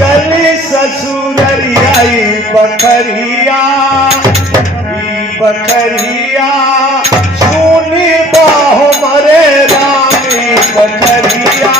चली ससुररिया बकरिया बकरिया सुनी बाहो मरे रामी बकरिया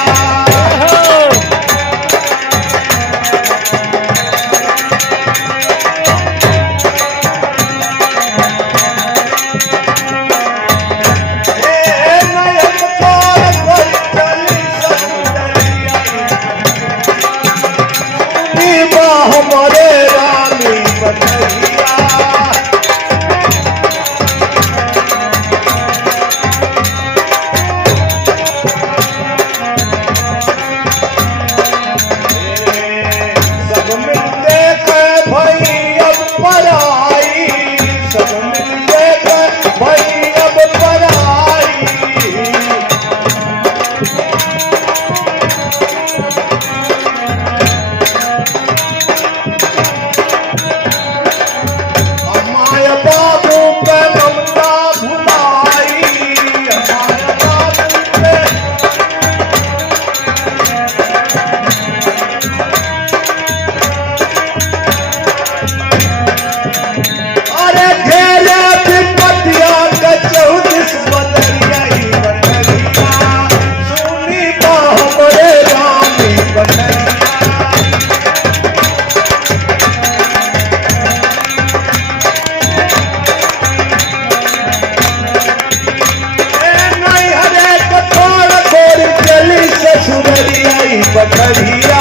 बकरिया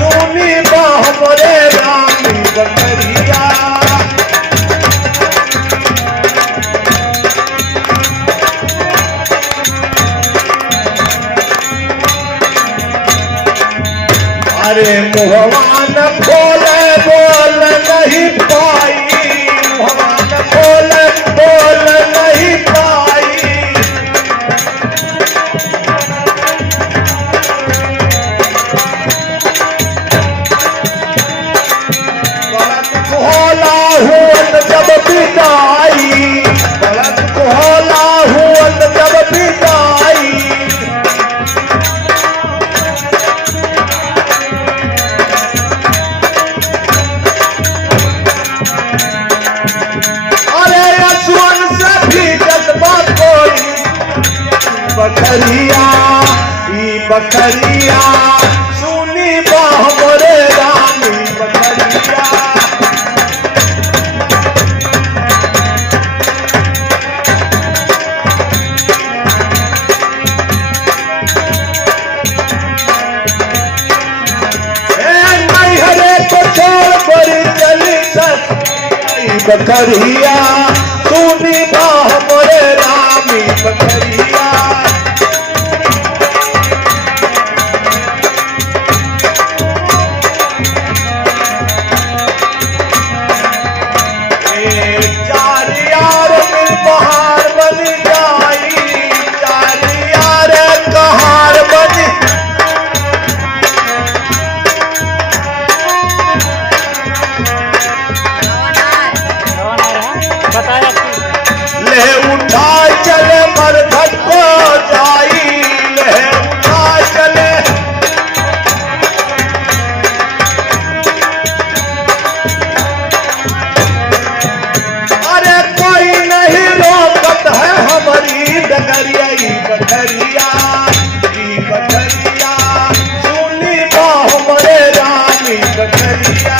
सुनी बाह मोरे रामी बकरिया अरे मुहवान खोले बोल नहीं पाई मुहवान खोले बोल नहीं पाई जब पिटाई गलत को होला हुअत जब पिटाई अरे असुअन से भी जज्बा कोई बकरिया बकरिया सुनी बाह मोरे रामी बकरिया बकरिया सुनी बाह मोरे रामी बकरिया चार यार मिल बहार बन जाई चार यार कहार बन ले उठा चले मरघट को जाई ले उठा चले अरे कोई नहीं रोकत है हमारी डगरिया बकरिया बकरिया सुनी बाह मोरे रामी बकरिया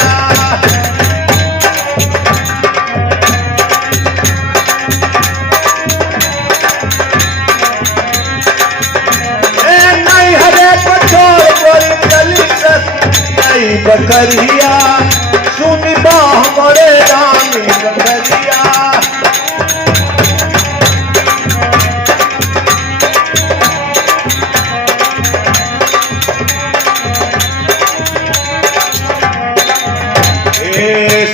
बकरिया सुनी बाह मोरे रामी बकरिया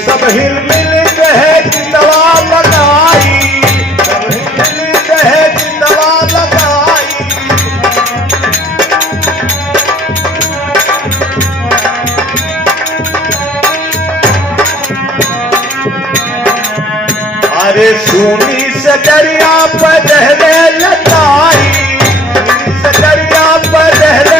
सब हिल मिल कहे कि दवा लगाई सब हिल मिल कहे कि दवा लगाई अरे सुनी से दरिया पर रहने लगाई सुनी से दरिया पर रहने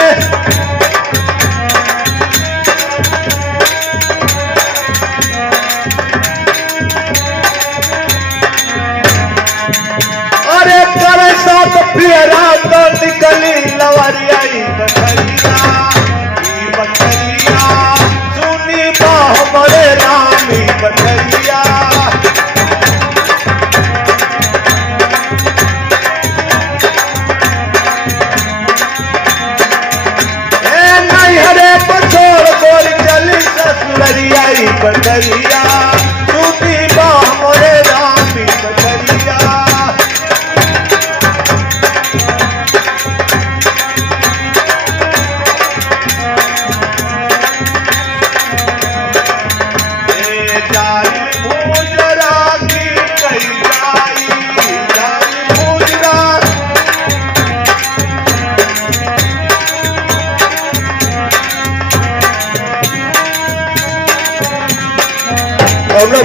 करिया टूटी बाह मोरे रामी करिया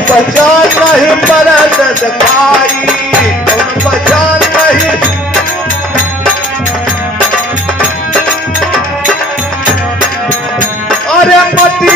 पहचान नहीं परत दिखाई पहचान नहीं अरे मती